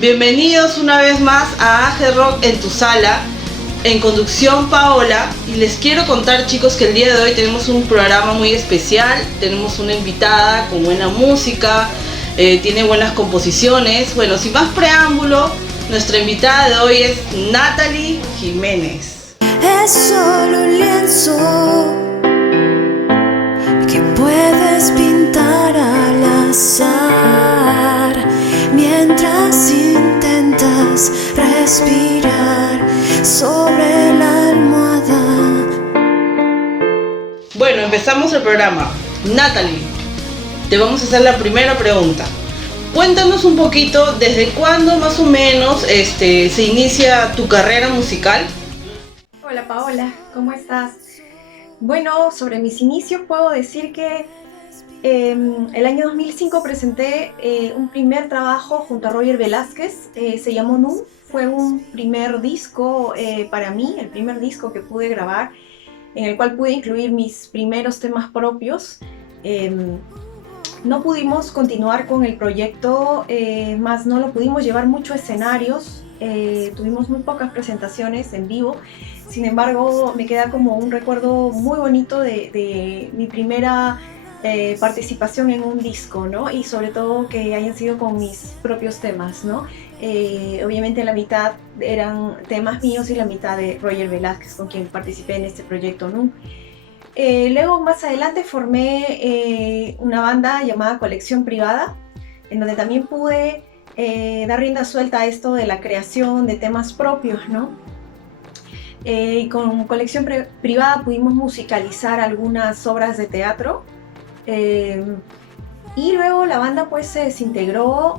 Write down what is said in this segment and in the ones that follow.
Bienvenidos una vez más a AG Rock en tu sala, en conducción Paola, y les quiero contar, chicos, que el día de hoy tenemos un programa muy especial. Tenemos una invitada con buena música, tiene buenas composiciones. Bueno, sin más preámbulo, nuestra invitada de hoy es Natalie Jiménez. Es solo un lienzo que puedes pintar al azar mientras intentas respirar sobre la almohada. Bueno, empezamos el programa. Natalie, te vamos a hacer la primera pregunta. Cuéntanos un poquito desde cuándo más o menos se inicia tu carrera musical. Hola Paola, ¿cómo estás? Bueno, sobre mis inicios puedo decir que el año 2005 presenté un primer trabajo junto a Roger Velázquez, se llamó Nu. Fue un primer disco para mí, el primer disco que pude grabar, en el cual pude incluir mis primeros temas propios. No pudimos continuar con el proyecto, más no lo pudimos llevar mucho a escenarios, tuvimos muy pocas presentaciones en vivo. Sin embargo, me queda como un recuerdo muy bonito de mi primera participación en un disco, ¿no? Y sobre todo que hayan sido con mis propios temas, ¿no? Obviamente la mitad eran temas míos y la mitad de Roger Velázquez, con quien participé en este proyecto, ¿no? Luego más adelante formé una banda llamada Colección Privada, en donde también pude dar rienda suelta a esto de la creación de temas propios, ¿no? Con Colección Privada pudimos musicalizar algunas obras de teatro, y luego la banda pues se desintegró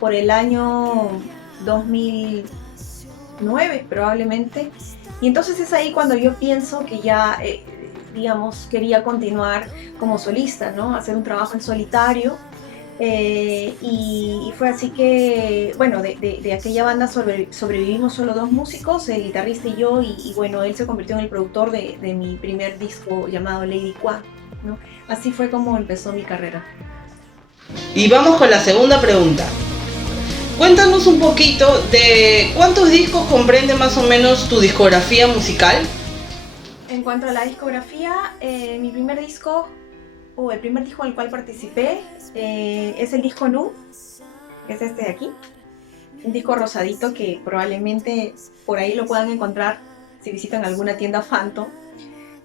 por el año 2009 probablemente, y entonces es ahí cuando yo pienso que ya digamos quería continuar como solista, ¿no? Hacer un trabajo en solitario. Y fue así que, bueno, de aquella banda sobrevivimos solo dos músicos, el guitarrista y yo, y bueno, él se convirtió en el productor de mi primer disco llamado Lady Qua, ¿no? Así fue como empezó mi carrera. Y vamos con la segunda pregunta. Cuéntanos un poquito de cuántos discos comprende más o menos tu discografía musical. En cuanto a la discografía, mi primer disco, o el primer disco en el cual participé, es el disco Nu, que es este de aquí, un disco rosadito que probablemente por ahí lo puedan encontrar si visitan alguna tienda Phantom.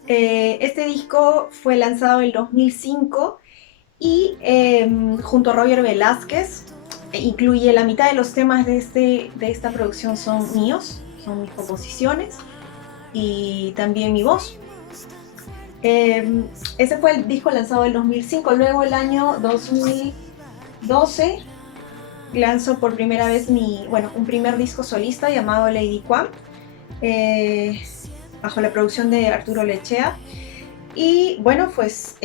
Este disco fue lanzado en el 2005 y junto a Roger Velázquez incluye la mitad de los temas de esta producción son míos, son mis composiciones y también mi voz. Ese fue el disco lanzado en el 2005. Luego el año 2012 lanzó por primera vez un primer disco solista llamado Lady Qua, bajo la producción de Arturo Lechea. Y bueno, pues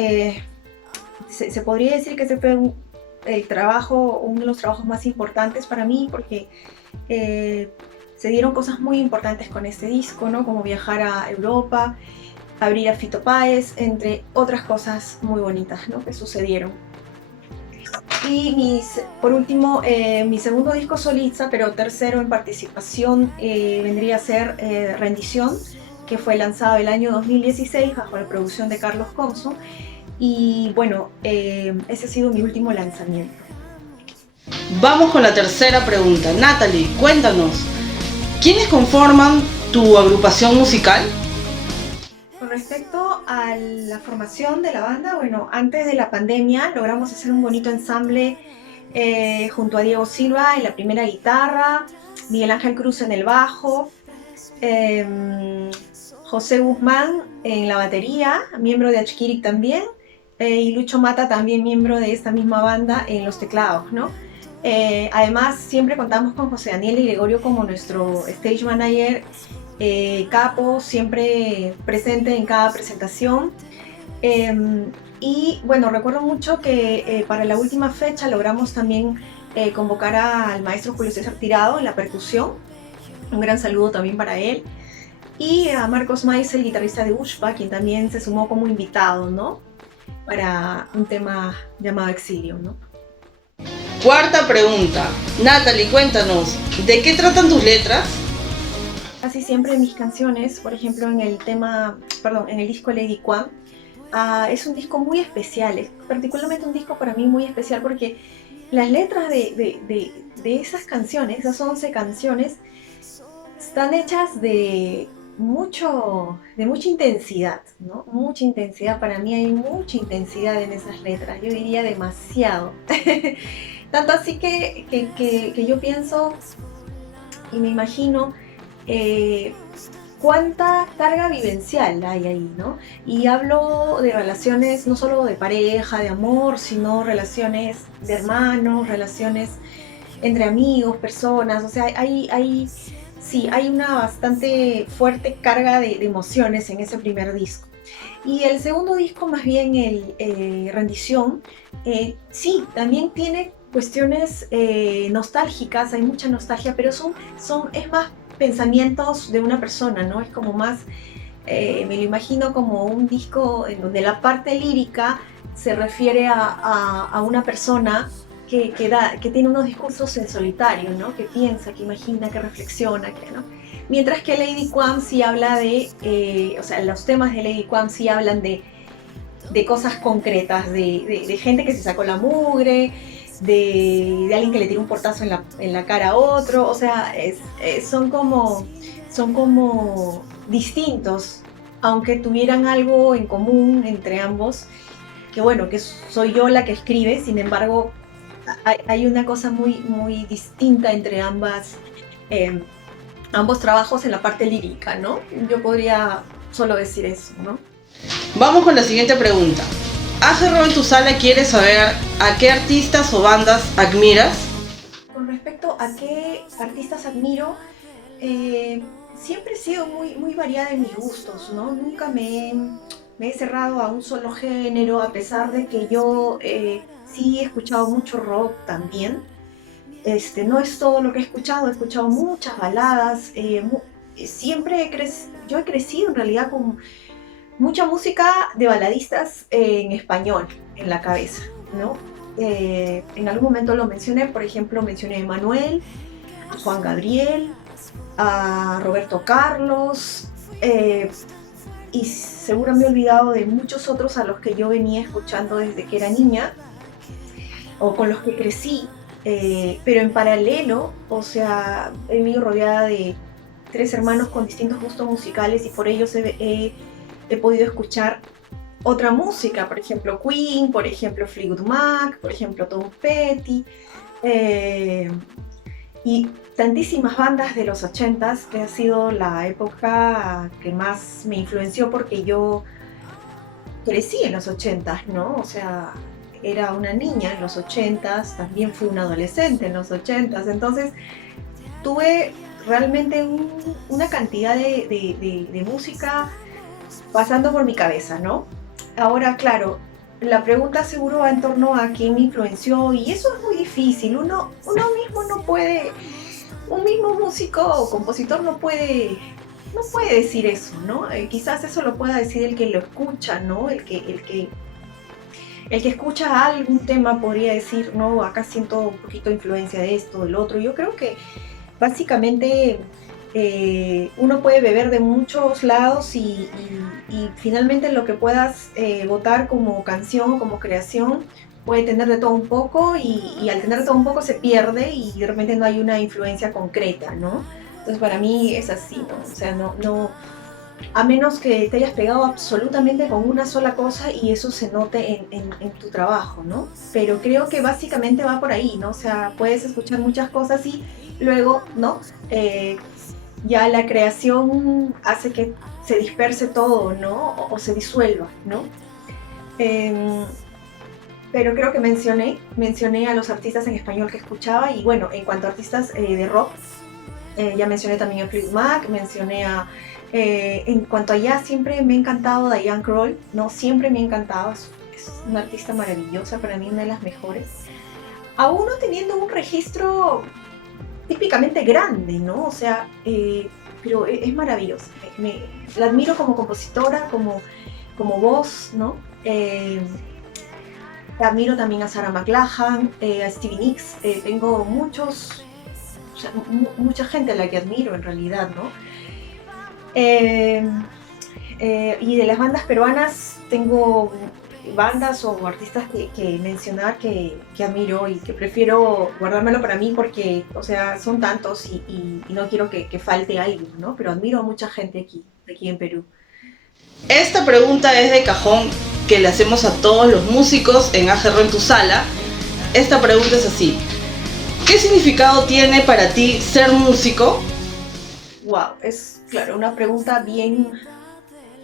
se podría decir que ese fue uno de los trabajos más importantes para mí, porque se dieron cosas muy importantes con este disco, ¿no? Como viajar a Europa, abrir a Fito Páez, entre otras cosas muy bonitas, ¿no? Que sucedieron. Y por último, mi segundo disco solista, pero tercero en participación, vendría a ser Rendición, que fue lanzado el año 2016 bajo la producción de Carlos Conso. Y bueno, ese ha sido mi último lanzamiento. Vamos con la tercera pregunta. Natalie, cuéntanos, ¿quiénes conforman tu agrupación musical? Con respecto a la formación de la banda, bueno, antes de la pandemia logramos hacer un bonito ensamble junto a Diego Silva en la primera guitarra, Miguel Ángel Cruz en el bajo, José Guzmán en la batería, miembro de Achkirik también, y Lucho Mata también miembro de esta misma banda en los teclados, ¿no? Además siempre contamos con José Daniel y Gregorio como nuestro stage manager, capo, siempre presente en cada presentación. Y bueno, recuerdo mucho que para la última fecha logramos también convocar al maestro Julio César Tirado en la percusión. Un gran saludo también para él. Y a Marcos Maiz, el guitarrista de Ushpa, quien también se sumó como invitado, ¿no? Para un tema llamado Exilio, ¿no? Cuarta pregunta. Natalie, cuéntanos, ¿de qué tratan tus letras? Casi siempre mis canciones, por ejemplo en en el disco Lady Kwan, es un disco muy especial, es particularmente un disco para mí muy especial porque las letras de esas canciones, esas 11 canciones, están hechas de mucha intensidad, ¿no? Mucha intensidad, para mí hay mucha intensidad en esas letras, yo diría demasiado. Tanto así que yo pienso y me imagino cuánta carga vivencial hay ahí, ¿no? Y hablo de relaciones no solo de pareja, de amor, sino relaciones de hermanos, relaciones entre amigos, personas, o sea, sí, hay una bastante fuerte carga de emociones en ese primer disco. Y el segundo disco, más bien el Rendición, sí, también tiene cuestiones nostálgicas, hay mucha nostalgia, pero es más pensamientos de una persona, ¿no? Es como más, me lo imagino como un disco en donde la parte lírica se refiere a una persona que tiene unos discursos en solitario, ¿no? Que piensa, que imagina, que reflexiona, ¿no? Mientras que Lady Kwan sí habla o sea, los temas de Lady Kwan sí hablan de cosas concretas, de gente que se sacó la mugre, de alguien que le tiró un portazo en la cara a otro, o sea, son como distintos, aunque tuvieran algo en común entre ambos, que bueno, que soy yo la que escribe, sin embargo, hay una cosa muy, muy distinta entre ambos trabajos en la parte lírica, ¿no? Yo podría solo decir eso, ¿no? Vamos con la siguiente pregunta. AG Rock en tu sala quiere saber a qué artistas o bandas admiras. Con respecto a qué artistas admiro, siempre he sido muy, muy variada en mis gustos, ¿no? Nunca me he cerrado a un solo género, a pesar de que yo sí he escuchado mucho rock también. No es todo lo que he escuchado muchas baladas. Yo he crecido en realidad con mucha música de baladistas en español en la cabeza, ¿no? En algún momento lo mencioné, por ejemplo, mencioné a Manuel, a Juan Gabriel, a Roberto Carlos, y seguro me he olvidado de muchos otros a los que yo venía escuchando desde que era niña o con los que crecí, pero en paralelo, o sea, he vivido rodeada de 3 hermanos con distintos gustos musicales y por ellos he podido escuchar otra música, por ejemplo Queen, por ejemplo Fleetwood Mac, por ejemplo Tom Petty, y tantísimas bandas de los 80s, que ha sido la época que más me influenció porque yo crecí en los 80s, ¿no? O sea, era una niña en los 80s, también fui una adolescente en los 80s, entonces tuve realmente una cantidad de música pasando por mi cabeza, ¿no? Ahora, claro, la pregunta seguro va en torno a quién me influenció y eso es muy difícil. Uno mismo no puede, un mismo músico o compositor no puede decir eso, ¿no? Quizás eso lo pueda decir el que lo escucha, ¿no? El que escucha algún tema podría decir, no, acá siento un poquito de influencia de esto, del otro. Yo creo que básicamente uno puede beber de muchos lados y finalmente lo que puedas votar como canción o como creación puede tener de todo un poco y al tener de todo un poco se pierde y de repente no hay una influencia concreta, ¿no? Entonces para mí es así, ¿no? O sea, no, a menos que te hayas pegado absolutamente con una sola cosa y eso se note en tu trabajo, ¿no? Pero creo que básicamente va por ahí, ¿no? O sea, puedes escuchar muchas cosas y luego, ¿no? Ya la creación hace que se disperse todo, ¿no? O se disuelva, ¿no? Pero creo que mencioné a los artistas en español que escuchaba y bueno, en cuanto a artistas de rock, ya mencioné también a Fleetwood Mac, en cuanto a jazz, siempre me ha encantado Diane Kroll, ¿no? Siempre me ha encantado, es una artista maravillosa, para mí una de las mejores. Aún no teniendo un registro típicamente grande, ¿no? O sea, pero es maravillosa. La admiro como compositora, como voz, ¿no? Admiro también a Sarah McLachlan, a Stevie Nicks. Tengo mucha gente a la que admiro en realidad, ¿no? Y de las bandas peruanas tengo bandas o artistas que mencionar que admiro y que prefiero guardármelo para mí porque, o sea, son tantos y no quiero que falte alguien, ¿no? Pero admiro a mucha gente aquí en Perú. Esta pregunta es de cajón que le hacemos a todos los músicos en Ajerro en tu sala. Esta pregunta es así: ¿qué significado tiene para ti ser músico? Wow, es claro, una pregunta bien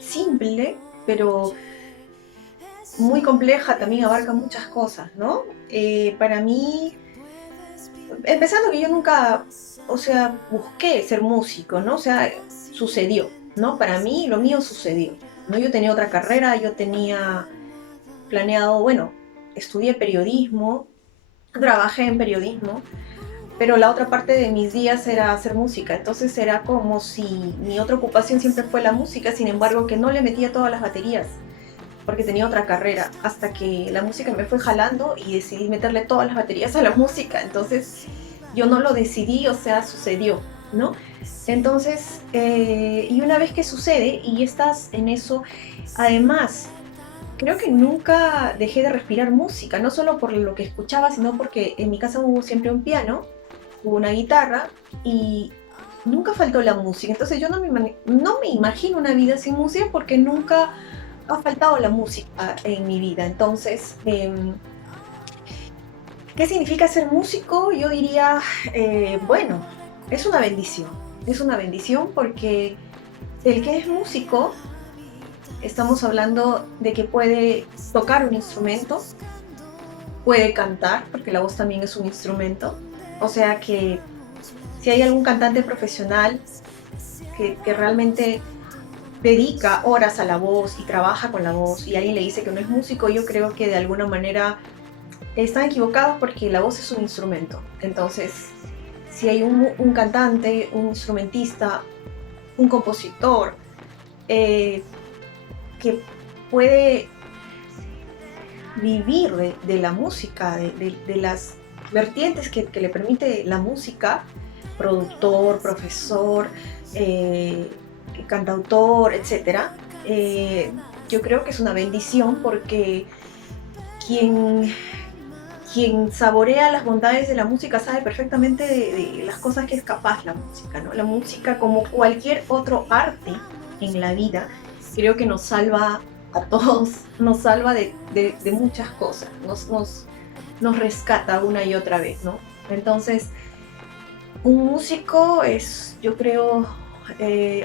simple, pero muy compleja, también abarca muchas cosas, ¿no? Para mí, empezando que yo nunca, o sea, busqué ser músico, ¿no? O sea, sucedió, ¿no? Para mí lo mío sucedió, ¿no? Yo tenía otra carrera, yo tenía planeado, bueno, estudié periodismo, trabajé en periodismo, pero la otra parte de mis días era hacer música, entonces era como si mi otra ocupación siempre fue la música, sin embargo que no le metía todas las baterías, porque tenía otra carrera, hasta que la música me fue jalando y decidí meterle todas las baterías a la música, entonces yo no lo decidí, o sea, sucedió, ¿no? Entonces, y una vez que sucede y estás en eso, además, creo que nunca dejé de respirar música, no solo por lo que escuchaba, sino porque en mi casa hubo siempre un piano, hubo una guitarra y nunca faltó la música. Entonces yo no me imagino una vida sin música porque nunca ha faltado la música en mi vida. Entonces, ¿qué significa ser músico? Yo diría, bueno, es una bendición. Es una bendición porque el que es músico, estamos hablando de que puede tocar un instrumento, puede cantar, porque la voz también es un instrumento. O sea que si hay algún cantante profesional que realmente dedica horas a la voz y trabaja con la voz y alguien le dice que no es músico, yo creo que de alguna manera están equivocados porque la voz es un instrumento. Entonces, si hay un cantante, un instrumentista, un compositor que puede vivir de la música, de las vertientes que le permite la música, productor, profesor, cantautor, etc. Yo creo que es una bendición porque quien saborea las bondades de la música sabe perfectamente de las cosas que es capaz la música, ¿no? La música, como cualquier otro arte en la vida, creo que nos salva a todos, nos salva de muchas cosas, nos rescata una y otra vez, ¿no? Entonces, un músico es, yo creo,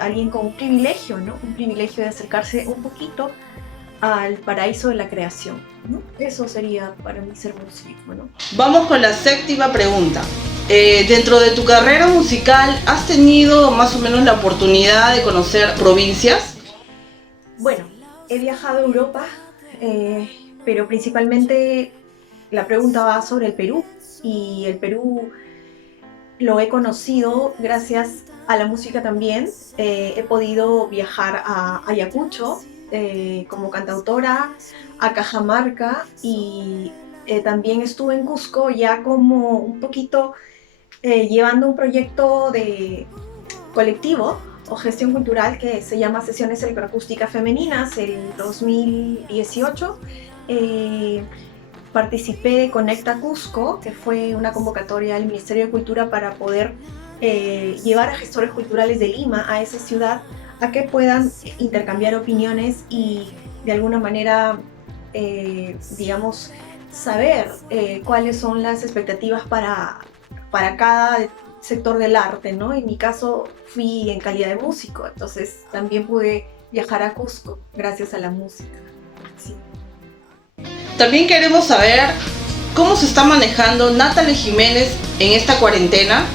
alguien con un privilegio, ¿no? Un privilegio de acercarse un poquito al paraíso de la creación, ¿no? Eso sería para mí ser músico, ¿no? Vamos con la séptima pregunta. Dentro de tu carrera musical, ¿has tenido más o menos la oportunidad de conocer provincias? Bueno, he viajado a Europa, pero principalmente la pregunta va sobre el Perú, y el Perú lo he conocido gracias a la música también. He podido viajar a Ayacucho como cantautora, a Cajamarca, y también estuve en Cusco ya como un poquito llevando un proyecto de colectivo o gestión cultural que se llama Sesiones Electroacústicas Femeninas. El 2018 participé de Conecta Cusco, que fue una convocatoria del Ministerio de Cultura para poder llevar a gestores culturales de Lima a esa ciudad a que puedan intercambiar opiniones y de alguna manera, digamos, saber cuáles son las expectativas para cada sector del arte, ¿no? En mi caso fui en calidad de músico, entonces también pude viajar a Cusco gracias a la música. Sí. También queremos saber cómo se está manejando Natalie Jiménez en esta cuarentena.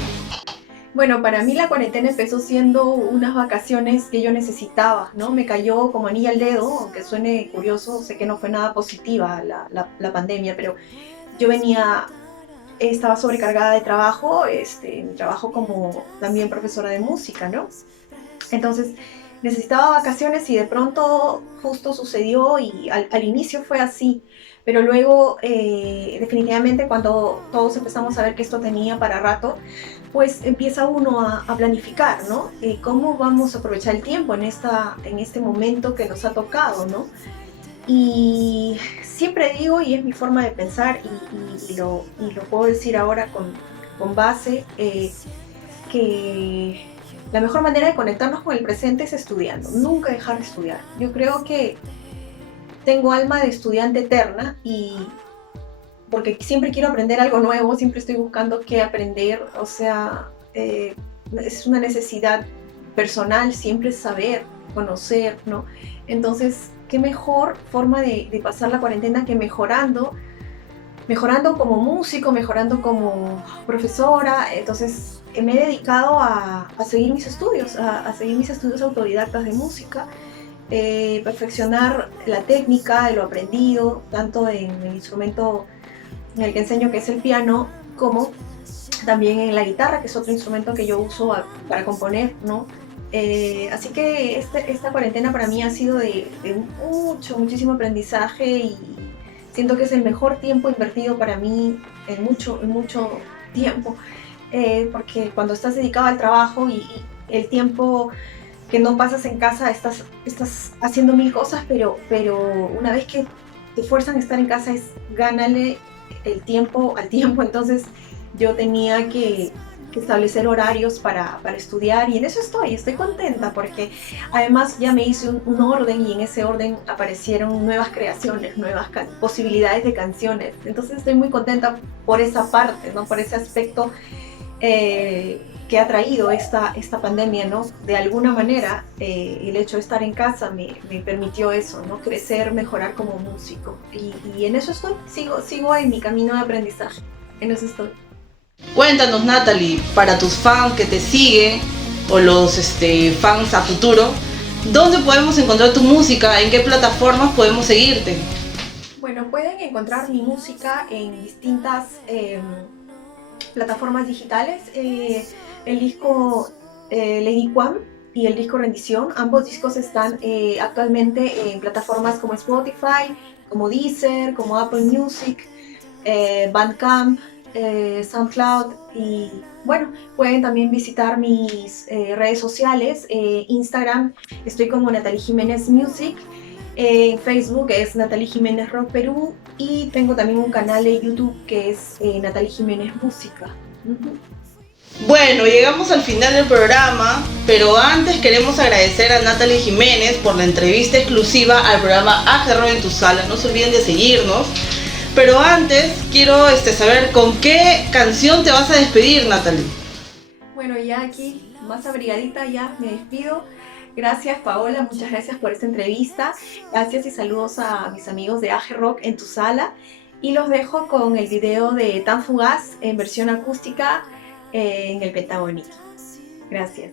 Bueno, para mí la cuarentena empezó siendo unas vacaciones que yo necesitaba, ¿no? Me cayó como anillo al dedo, aunque suene curioso, sé que no fue nada positiva la pandemia, pero yo estaba sobrecargada de trabajo, mi trabajo como también profesora de música, ¿no? Entonces necesitaba vacaciones y de pronto justo sucedió y al inicio fue así, pero luego definitivamente cuando todos empezamos a ver que esto tenía para rato, pues empieza uno a planificar, ¿no? ¿Cómo vamos a aprovechar el tiempo en este momento que nos ha tocado, ¿no? Y siempre digo, y es mi forma de pensar, y lo puedo decir ahora con base, que la mejor manera de conectarnos con el presente es estudiando, nunca dejar de estudiar. Yo creo que tengo alma de estudiante eterna y porque siempre quiero aprender algo nuevo, siempre estoy buscando qué aprender, o sea, es una necesidad personal siempre saber, conocer, ¿no? Entonces, qué mejor forma de pasar la cuarentena que mejorando como músico, mejorando como profesora. Entonces me he dedicado a seguir mis estudios, a seguir mis estudios autodidactas de música, perfeccionar la técnica de lo aprendido, tanto en el instrumento en el que enseño, que es el piano, como también en la guitarra, que es otro instrumento que yo uso para componer, ¿no? Así que esta cuarentena para mí ha sido de muchísimo aprendizaje y siento que es el mejor tiempo invertido para mí en mucho tiempo, porque cuando estás dedicado al trabajo y el tiempo que no pasas en casa estás haciendo mil cosas, pero una vez que te fuerzan a estar en casa es gánale el tiempo al tiempo. Entonces yo tenía que establecer horarios para estudiar y en eso estoy contenta porque además ya me hice un orden y en ese orden aparecieron nuevas creaciones, nuevas posibilidades de canciones. Entonces estoy muy contenta por esa parte, ¿no? Por ese aspecto que ha traído esta pandemia, ¿no? De alguna manera el hecho de estar en casa me permitió eso, ¿no? Crecer, mejorar como músico y en eso estoy, sigo en mi camino de aprendizaje, en eso estoy. Cuéntanos, Natalie, para tus fans que te siguen o los fans a futuro, ¿dónde podemos encontrar tu música? ¿En qué plataformas podemos seguirte? Bueno, pueden encontrar mi música en distintas plataformas digitales. El disco Lady Kwam y el disco Rendición, ambos discos están actualmente en plataformas como Spotify, como Deezer, como Apple Music, Bandcamp, SoundCloud y bueno, pueden también visitar mis redes sociales. Instagram estoy como Natalie Jiménez Music, Facebook es Natalie Jiménez Rock Perú y tengo también un canal de YouTube que es Natalie Jiménez Música. Bueno, llegamos al final del programa, pero antes queremos agradecer a Natalie Jiménez por la entrevista exclusiva al programa Aje Rock en tu Sala. No se olviden de seguirnos. Pero antes quiero saber con qué canción te vas a despedir, Natalie. Bueno, ya aquí, más abrigadita, ya me despido. Gracias, Paola, muchas gracias por esta entrevista. Gracias y saludos a mis amigos de Aje Rock en tu Sala. Y los dejo con el video de Tan Fugaz en versión acústica en el Pentagónico. Gracias.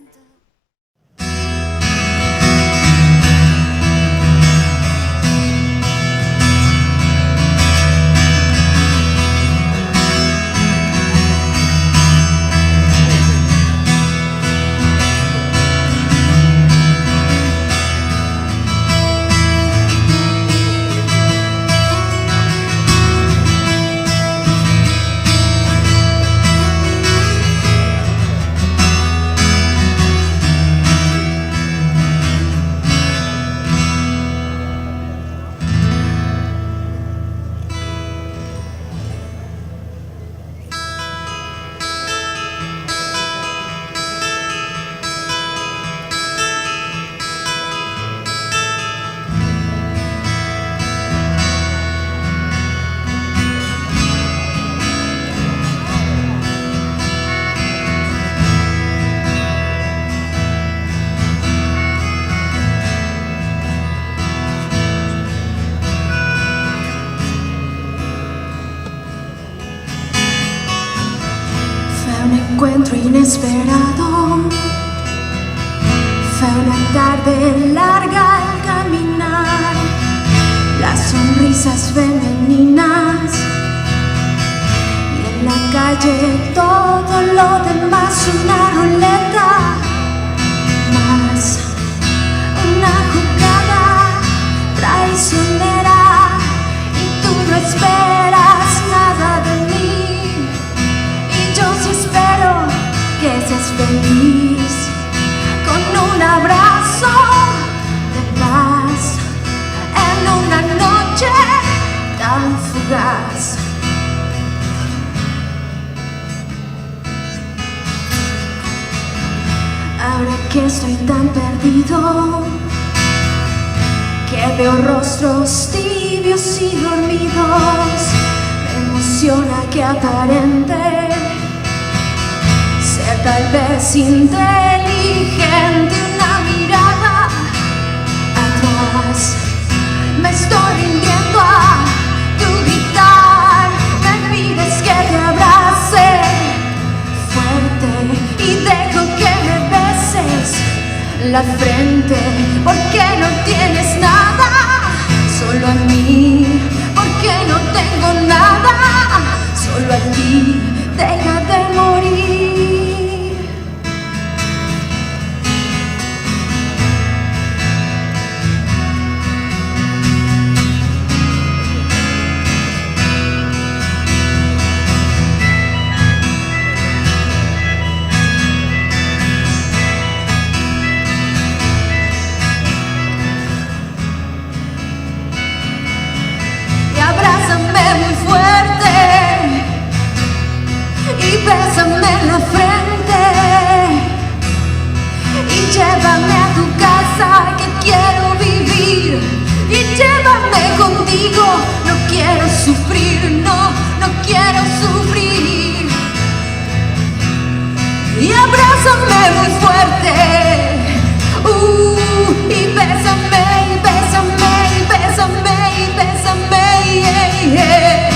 Encuentro inesperado, fue una tarde larga al caminar, las sonrisas femeninas y en la calle todo lo demás una ruleta más, una jugada traicionera y tú no que estoy tan perdido, que veo rostros tibios y dormidos. Me emociona que aparente ser tal vez inteligente. Una mirada atrás, me estoy rindiendo a tu gritar. Me pides que te abrace fuerte y dejo que me beses la frente, porque no tienes nada, solo a mí, porque no tengo nada, solo a ti, deja de morir. Muy fuerte y bésame en la frente y llévame a tu casa que quiero vivir, y llévame contigo, no quiero sufrir, no, no quiero sufrir. Y abrázame muy fuerte y bésame, y bésame, y bésame, y bésame, yeah, yeah.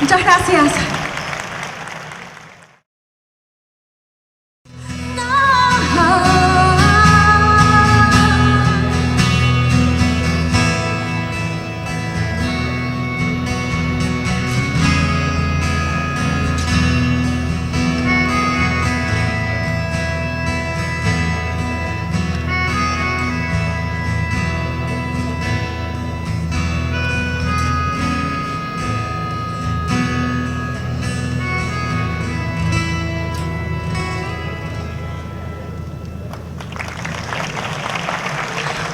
Muchas gracias.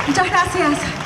Muchas gracias.